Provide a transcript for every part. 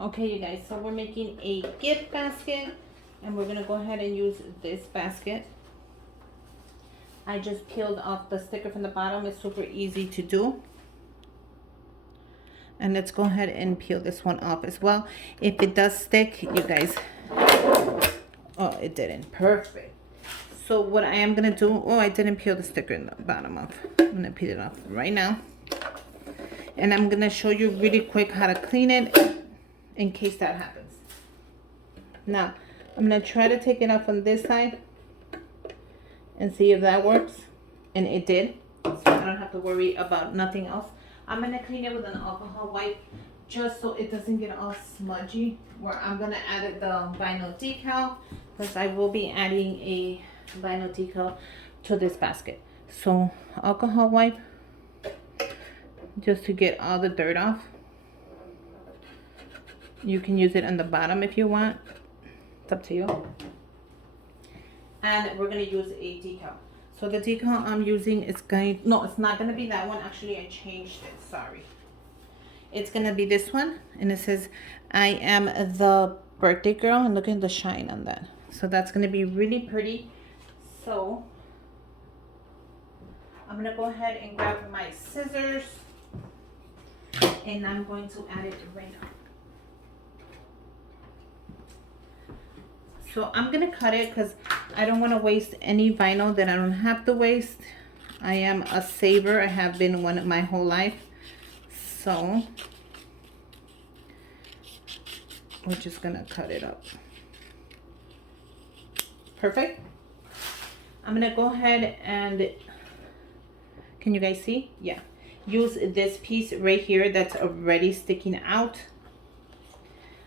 Okay, you guys, so we're making a gift basket and we're gonna go ahead and use this basket. I just peeled off the sticker from the bottom. It's super easy to do. And let's go ahead and peel this one off as well. If it does stick, you guys, oh, it didn't. Perfect. So what I am gonna do, oh, I didn't peel the sticker in the bottom off. I'm gonna peel it off right now. And I'm gonna show you really quick how to clean it in case that happens. Now, I'm gonna try to take it off on this side and see if that works. And it did, so I don't have to worry about nothing else. I'm gonna clean it with an alcohol wipe just so it doesn't get all smudgy. Where I'm gonna add the vinyl decal, because I will be adding a vinyl decal to this basket. So alcohol wipe just to get all the dirt off. You can use it on the bottom if you want. It's up to you. And we're gonna use a decal. So the decal I'm using is going, no, it's not gonna be that one. Actually, I changed it, sorry. It's gonna be this one, and it says, I am the birthday girl, and look at the shine on that. So that's gonna be really pretty. So I'm gonna go ahead and grab my scissors, and I'm going to add it right now. So I'm gonna cut it because I don't want to waste any vinyl that I don't have to waste. I am a saver. I have been one my whole life. So we're just gonna cut it up. Perfect. I'm gonna go ahead and, can you guys see? Yeah. Use this piece right here that's already sticking out.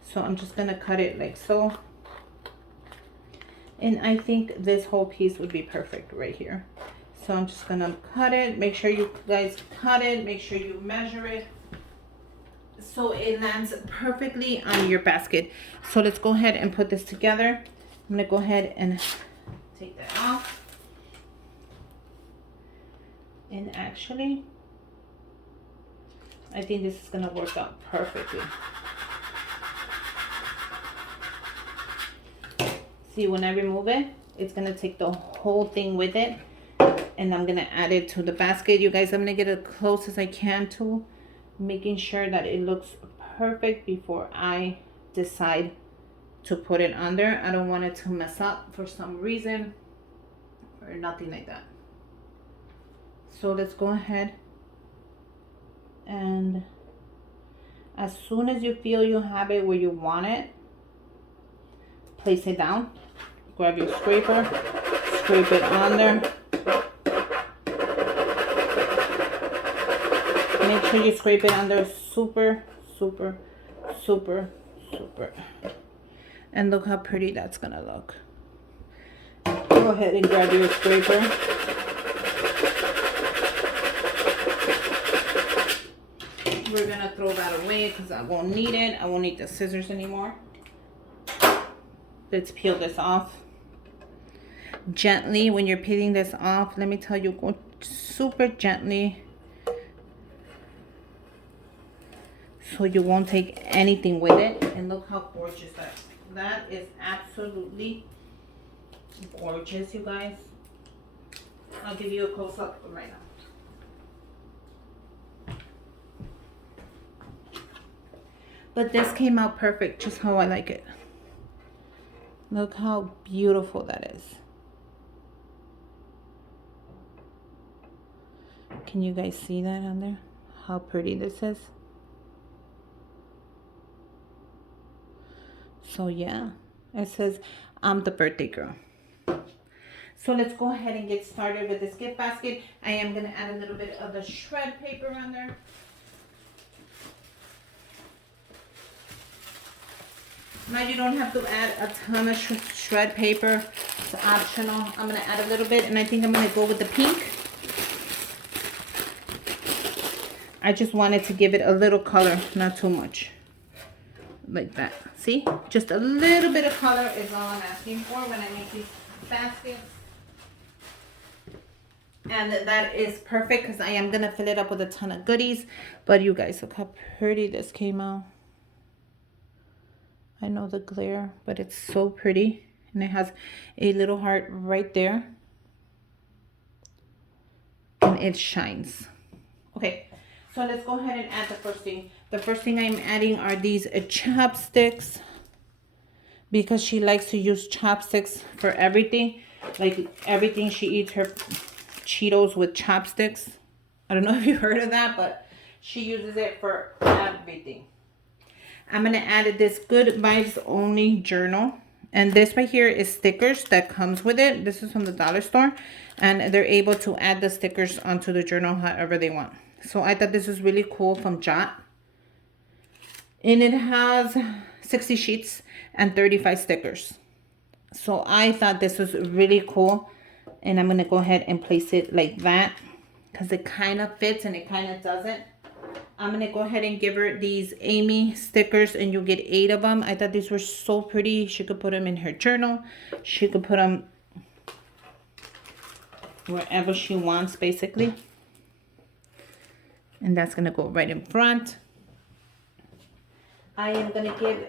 So I'm just gonna cut it like so. And I think this whole piece would be perfect right here. So I'm just gonna cut it. Make sure you guys cut it. Make sure you measure it so it lands perfectly on your basket. So let's go ahead and put this together. I'm gonna go ahead and take that off. And actually, I think this is gonna work out perfectly. See, when I remove it, it's gonna take the whole thing with it, and I'm gonna add it to the basket. You guys, I'm gonna get as close as I can to making sure that it looks perfect before I decide to put it under. I don't want it to mess up for some reason or nothing like that. So let's go ahead, and as soon as you feel you have it where you want it, place it down. Grab your scraper, scrape it on there. Make sure you scrape it on there super, super, super, super. And look how pretty that's gonna look. Go ahead and grab your scraper. We're gonna throw that away because I won't need it. I won't need the scissors anymore. Let's peel this off. Gently, when you're peeling this off, let me tell you, go super gently so you won't take anything with it. And look how gorgeous that is. Absolutely gorgeous, you guys. I'll give you a close-up right now. But this came out perfect, just how I like it. Look how beautiful that is. Can you guys see that on there? How pretty this is. So yeah, it says I'm the birthday girl. So let's go ahead and get started with this gift basket. I am gonna add a little bit of the shred paper on there. Now you don't have to add a ton of shred paper. It's optional. I'm gonna add a little bit, and I think I'm gonna go with the pink. I just wanted to give it a little color, not too much. Like that. See? Just a little bit of color is all I'm asking for when I make these baskets. And that is perfect because I am going to fill it up with a ton of goodies. But you guys, look how pretty this came out. I know the glare, but it's so pretty. And it has a little heart right there. And it shines. Okay, so let's go ahead and add the first thing. The first thing I'm adding are these chopsticks, because she likes to use chopsticks for everything. Like everything, she eats her Cheetos with chopsticks. I don't know if you heard of that, but she uses it for everything. I'm going to add this Good Vibes Only journal. And this right here is stickers that comes with it. This is from the dollar store. And they're able to add the stickers onto the journal however they want. So I thought this was really cool from Jot. And it has 60 sheets and 35 stickers. So I thought this was really cool. And I'm going to go ahead and place it like that, because it kind of fits and it kind of doesn't. I'm going to go ahead and give her these Amy stickers, and you'll get 8 of them. I thought these were so pretty. She could put them in her journal. She could put them wherever she wants, basically. And that's going to go right in front. I am going to give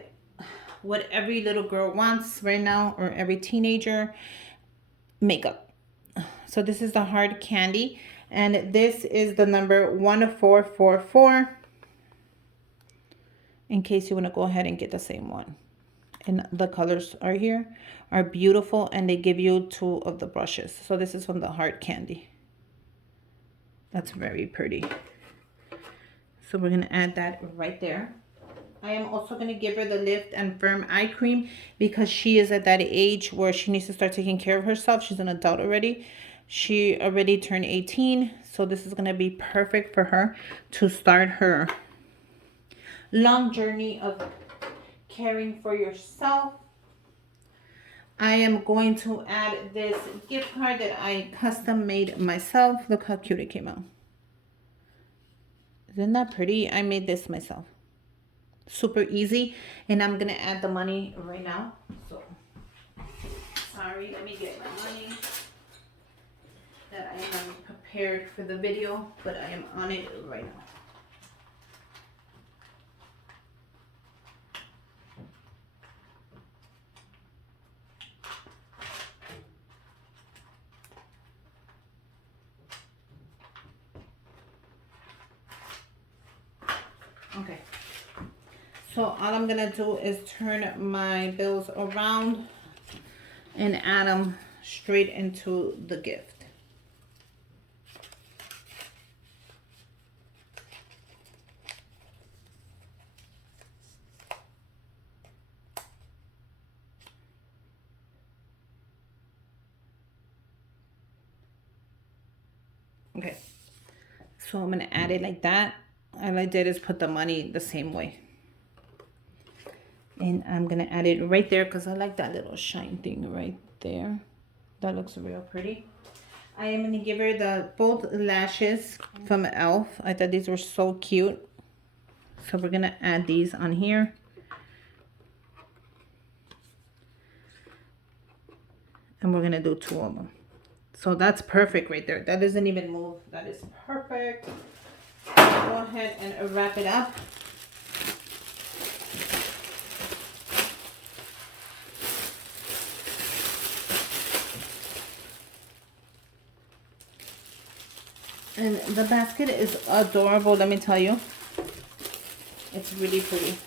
what every little girl wants right now, or every teenager, makeup. So this is the hard candy. And this is the number 1444. In case you want to go ahead and get the same one. And the colors are here, are beautiful, and they give you 2 of the brushes. So this is from the hard candy. That's very pretty. So we're going to add that right there. I am also going to give her the Lift and Firm Eye Cream, because she is at that age where she needs to start taking care of herself. She's an adult already. She already turned 18. So this is going to be perfect for her to start her long journey of caring for yourself. I am going to add this gift card that I custom made myself. Look how cute it came out. Isn't that pretty? I made this myself. Super easy. And I'm going to add the money right now. So, sorry, let me get my money. That I am prepared for the video, but I am on it right now. Okay, so all I'm gonna do is turn my bills around and add them straight into the gift. Okay, so I'm gonna add it like that. All I did is put the money the same way. And I'm gonna add it right there, because I like that little shine thing right there. That looks real pretty. I am gonna give her both lashes from e.l.f. I thought these were so cute. So we're gonna add these on here. And we're gonna do 2 of them. So that's perfect right there. That doesn't even move. That is perfect. Go ahead and wrap it up. And the basket is adorable, let me tell you. It's really pretty.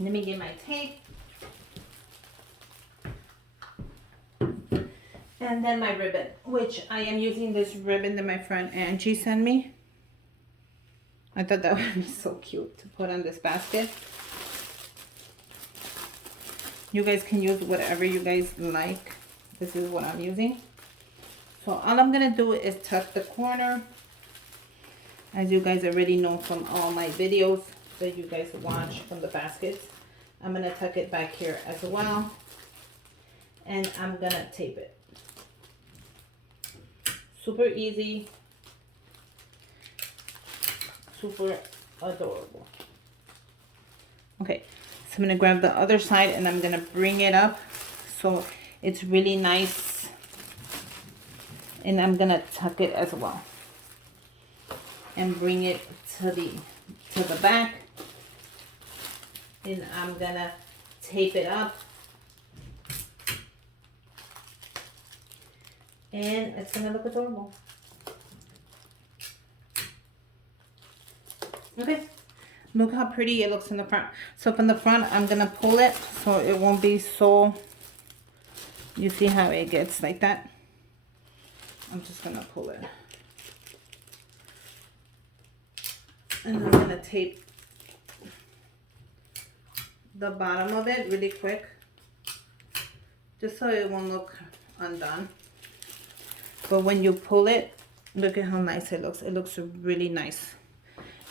Let me get my tape. And then my ribbon, which I am using this ribbon that my friend Angie sent me. I thought that would be so cute to put on this basket. You guys can use whatever you guys like. This is what I'm using. So all I'm going to do is tuck the corner. As you guys already know from all my videos that you guys watch from the baskets. I'm going to tuck it back here as well. And I'm going to tape it. Super easy. Super adorable. Okay, so I'm going to grab the other side and I'm going to bring it up so it's really nice. And I'm going to tuck it as well. And bring it to the back. And I'm gonna tape it up. And it's gonna look adorable. Okay, look how pretty it looks in the front. So from the front, I'm gonna pull it so it won't be so, you see how it gets like that? I'm just gonna pull it. And I'm gonna tape the bottom of it really quick, just so it won't look undone. But when you pull it, look at how nice it looks. It looks really nice.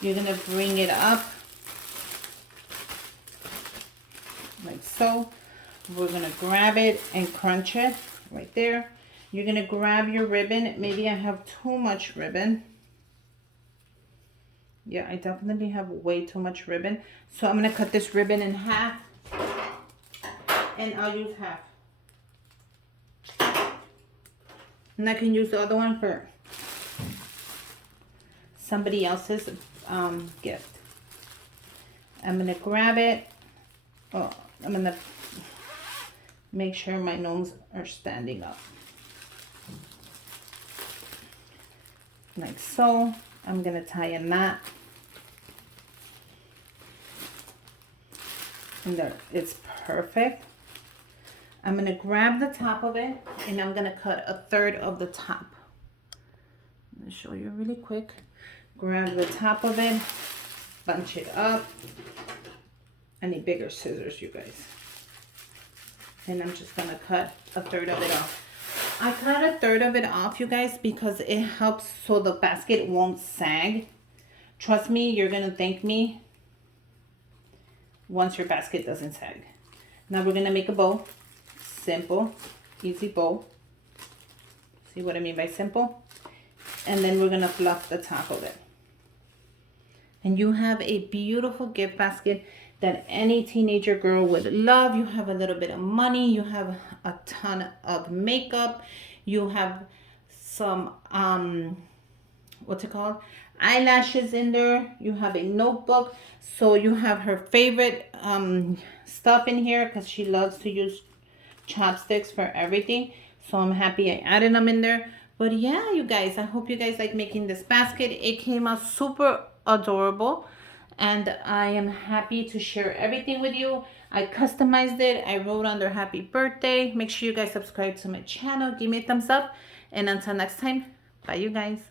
You're gonna bring it up like so. We're gonna grab it and crunch it right there. You're gonna grab your ribbon. Maybe I have too much ribbon. Yeah, I definitely have way too much ribbon. So I'm gonna cut this ribbon in half, and I'll use half. And I can use the other one for somebody else's gift. I'm gonna grab it. Oh, I'm gonna make sure my gnomes are standing up. Like so. I'm gonna tie a knot. And there, it's perfect. I'm gonna grab the top of it and I'm gonna cut a third of the top. I'm gonna show you really quick. Grab the top of it, bunch it up. I need bigger scissors, you guys. And I'm just gonna cut a third of it off. I cut a third of it off, you guys, because it helps so the basket won't sag. Trust me, you're gonna thank me once your basket doesn't sag. Now we're gonna make a bow. Simple, easy bow. See what I mean by simple? And then we're gonna fluff the top of it. And you have a beautiful gift basket that any teenager girl would love. You have a little bit of money. You have a ton of makeup. You have some, what's it called? Eyelashes in there. You have a notebook. So you have her favorite stuff in here because she loves to use chopsticks for everything. So I'm happy I added them in there. But yeah, you guys, I hope you guys like making this basket. It came out super adorable. And I am happy to share everything with you. I customized it. I wrote on their happy birthday. Make sure you guys subscribe to my channel. Give me a thumbs up. And until next time, bye you guys.